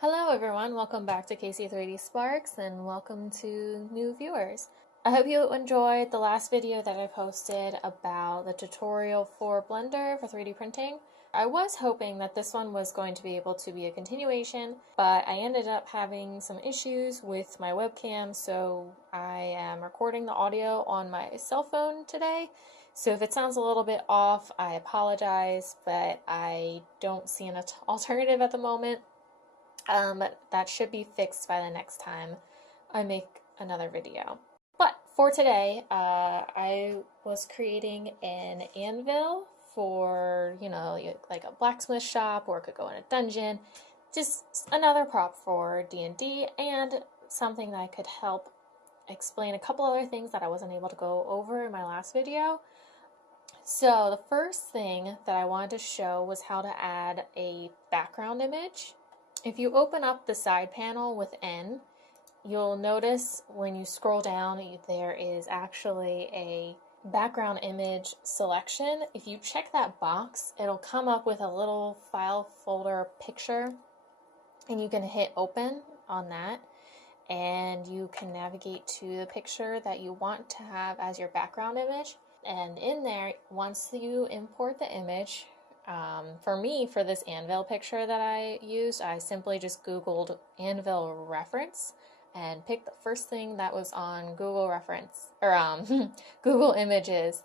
Hello everyone, welcome back to KC3D Sparks and welcome to new viewers. I hope you enjoyed the last video that I posted about the tutorial for Blender for 3D printing. I was hoping that this one was going to be able to be a continuation, but I ended up having some issues with my webcam, so I am recording the audio on my cell phone today. So if it sounds a little bit off, I apologize, but I don't see an alternative at the moment. But that should be fixed by the next time I make another video. But for today, I was creating an anvil for, like a blacksmith shop, or it could go in a dungeon. Just another prop for D&D and something that I could help explain a couple other things that I wasn't able to go over in my last video. So the first thing that I wanted to show was how to add a background image. If you open up the side panel with N, you'll notice when you scroll down, there is actually a background image selection. If you check that box, it'll come up with a little file folder picture, and you can hit open on that, and you can navigate to the picture that you want to have as your background image. And in there, once you import the image, for me, for this anvil picture that I used, I simply just Googled anvil reference and picked the first thing that was on Google reference, or Google Images,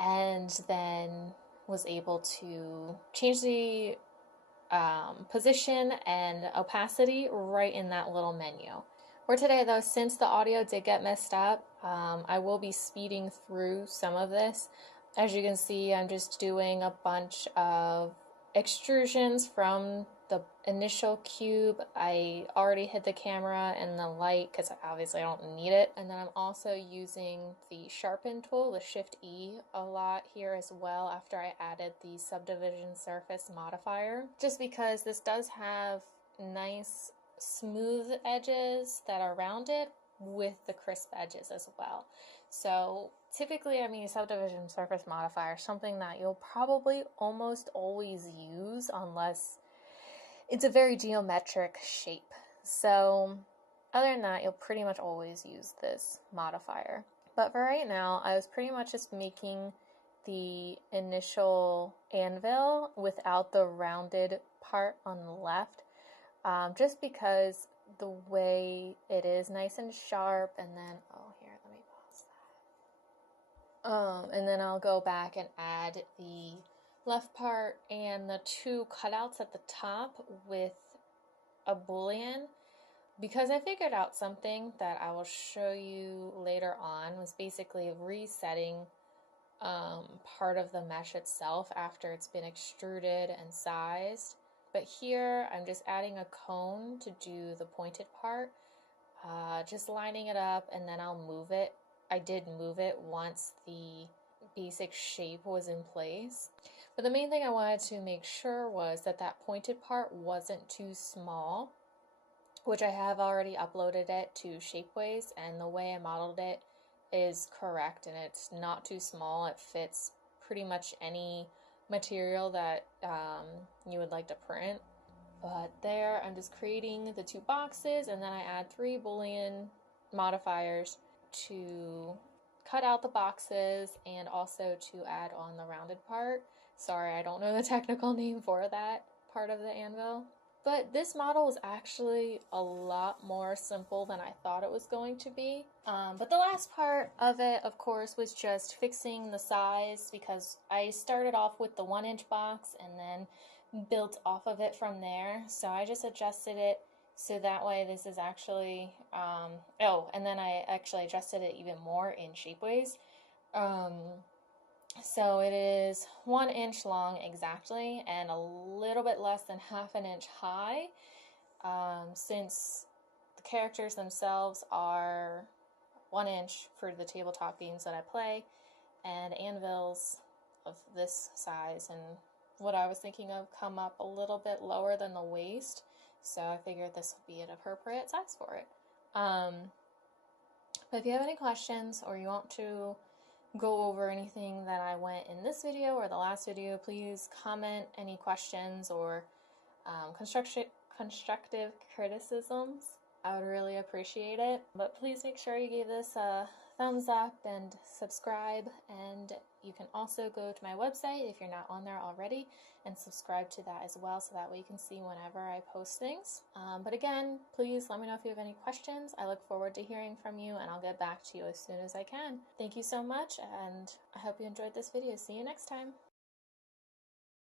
and then was able to change the position and opacity right in that little menu. For today though, since the audio did get messed up, I will be speeding through some of this. As you can see, I'm just doing a bunch of extrusions from the initial cube. I already hid the camera and the light because obviously I don't need it. And then I'm also using the sharpen tool, the Shift E, a lot here as well after I added the subdivision surface modifier. Just because this does have nice smooth edges that are rounded with the crisp edges as well. So typically, subdivision surface modifier is something that you'll probably almost always use unless it's a very geometric shape. So other than that, you'll pretty much always use this modifier. But for right now, I was pretty much just making the initial anvil without the rounded part on the left, just because the way it is nice and sharp. And then, and then I'll go back and add the left part and the two cutouts at the top with a boolean, because I figured out something that I will show you later on was basically resetting part of the mesh itself after it's been extruded and sized. But here I'm just adding a cone to do the pointed part, just lining it up, and then I'll move it. I did move it once the basic shape was in place. But the main thing I wanted to make sure was that that pointed part wasn't too small, which I have already uploaded it to Shapeways, and the way I modeled it is correct, and it's not too small. It fits pretty much any material that you would like to print. But there, I'm just creating the two boxes, and then I add 3 Boolean modifiers to cut out the boxes and also to add on the rounded part. Sorry, I don't know the technical name for that part of the anvil. But this model is actually a lot more simple than I thought it was going to be. But the last part of it, of course, was just fixing the size, because I started off with the 1-inch box and then built off of it from there. So I just adjusted it so that way this is actually, and then I actually adjusted it even more in Shapeways. So it is 1 inch long exactly, and a little bit less than ½ an inch high, since the characters themselves are 1 inch for the tabletop games that I play, and anvils of this size and what I was thinking of come up a little bit lower than the waist. So I figured this would be an appropriate size for it. But if you have any questions or you want to go over anything that I went in this video or the last video, please comment any questions or constructive criticisms, I would really appreciate it. But please make sure you give this a thumbs up and subscribe, and you can also go to my website if you're not on there already and subscribe to that as well, so that way you can see whenever I post things. But again, please let me know if you have any questions. I look forward to hearing from you, and I'll get back to you as soon as I can. Thank you so much, and I hope you enjoyed this video. See you next time.